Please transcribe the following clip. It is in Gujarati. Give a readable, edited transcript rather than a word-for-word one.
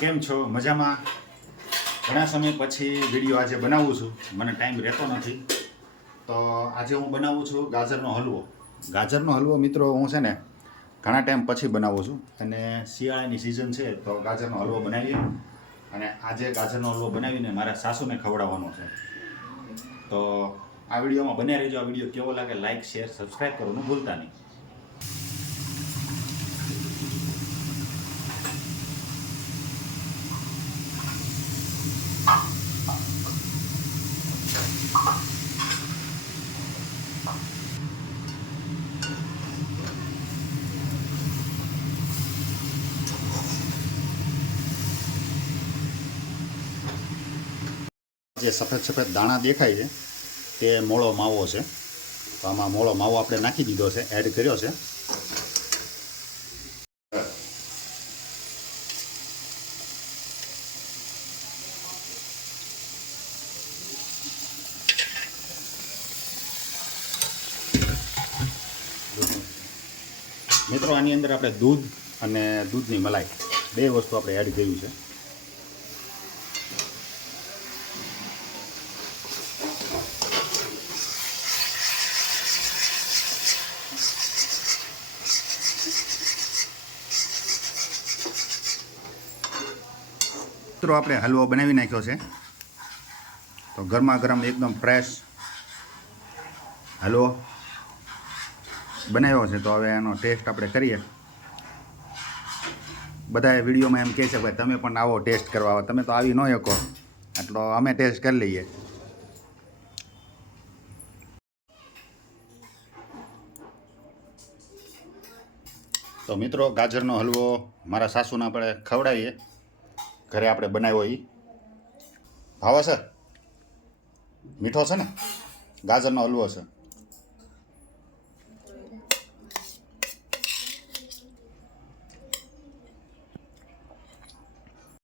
કેમ છો? મજામાં? ઘણા સમય પછી વિડીયો આજે બનાવું છું. મને ટાઈમ રહેતો નથી, તો આજે હું બનાવું છું ગાજરનો હલવો. ગાજરનો હલવો મિત્રો હું છે ને ઘણા ટાઈમ પછી બનાવું છું, અને શિયાળાની સિઝન છે તો ગાજરનો હલવો બનાવીએ. અને આજે ગાજરનો હલવો બનાવીને મારા સાસુને ખવડાવવાનો છે. તો આ વિડીયોમાં બન્યા રહેજો. આ વિડીયો કેવો લાગે લાઈક, શેર, સબસ્ક્રાઈબ કરવાનું ભૂલતા નહીં. જે સફેદ સફેદ દાણા દેખાય છે તે મોળો માવો છે. તો આમાં મોળો માવો આપણે નાખી દીધો છે, એડ કર્યો છે. મિત્રો આની અંદર આપણે દૂધ અને દૂધની મલાઈ બે વસ્તુ આપણે એડ કર્યું છે. મિત્રો આપણે હલવો બનાવી નાખ્યો છે. તો ગરમા ગરમ એકદમ ફ્રેશ હલવો બનાવ્યો છે. તો હવે એનો ટેસ્ટ આપણે કરીએ. બધા વિડીયોમાં એમ કહે છે ભાઈ તમે પણ આવો ટેસ્ટ કરવા આવો, તમે તો આવી ન શકો, એટલો અમે ટેસ્ટ કરી લઈએ. તો મિત્રો ગાજરનો હલવો મારા સાસુને આપણે ખવડાવીએ. ઘરે આપણે બનાવ્યો એ ભાવે છે, મીઠો છે ને, ગાજરનો હલવો છે.